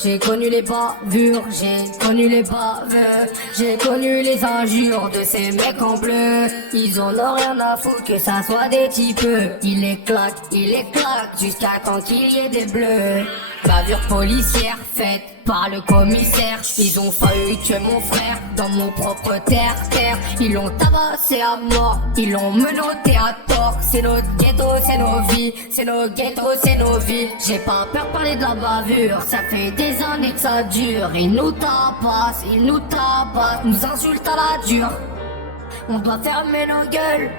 J'ai connu les bavures, j'ai connu les baveux, j'ai connu les injures de ces mecs en bleu. Ils en ont rien à foutre que ça soit des types. Ils les claquent jusqu'à temps qu'il y ait des bleus. Bavure policière faite par le commissaire. Ils ont failli tuer mon frère dans mon propre terre. Ils l'ont tabassé à mort, ils l'ont menotté à tort. C'est notre ghetto, c'est nos vies, c'est nos ghettos, c'est nos vies. J'ai pas peur de parler de la bavure, ça fait des années que ça dure. Ils nous tabassent, nous insultent à la dure. On doit fermer nos gueules,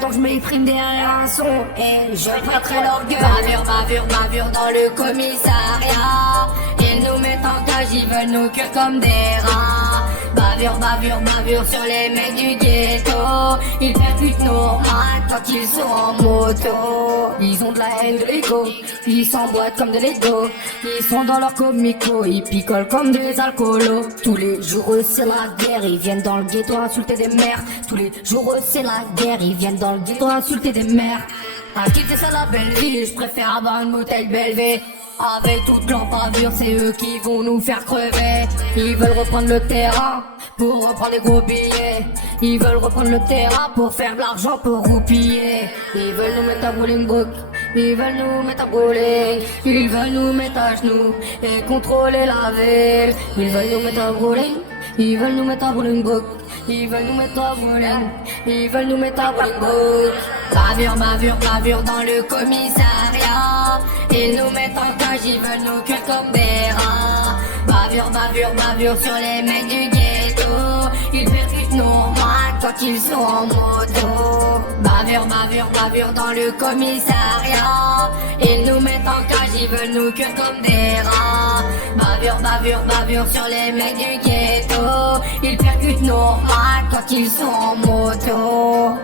donc je m'exprime derrière un son et je prêterai leur gueule. Bavure dans le commissariat. Ils nous mettent en cage, ils veulent nous cuire comme des rats. Bavure sur les mecs du ghetto. Ils percutent nos mains quand ils sont en moto. Ils ont de la haine de l'ego, ils s'emboîtent comme de l'ego. Ils sont dans leur comico, ils picolent comme des alcoolos. Tous les jours c'est la guerre, ils viennent dans le ghetto insulter des mères. Tous les jours c'est la guerre, ils viennent dans le ghetto insulter des mères. À quitter ça la belle vie, je préfère avoir une bouteille Belvé. Avec toute leur bavure, c'est eux qui vont nous faire crever. Ils veulent reprendre le terrain pour reprendre des gros billets. Ils veulent reprendre le terrain pour faire de l'argent, pour roupiller. Ils veulent nous mettre à Bolingbrook, ils veulent nous mettre à bowling. Ils veulent nous mettre à genoux et contrôler la ville. Ils veulent nous mettre à bowling, ils veulent nous mettre à Bolingbrook. Ils veulent nous mettre à bowling, ils veulent nous mettre à Bolingbrook. Bavure dans le commissariat. Ils nous mettent en cage, ils veulent nous cuire comme des rats. Bavure sur les mecs du ghetto. Ils percutent nos mains quand ils sont en moto. Bavure dans le commissariat. Ils nous mettent en cage, ils veulent nous cuire comme des rats. Bavure sur les mecs du ghetto. Ils percutent nos mains quand ils sont en moto.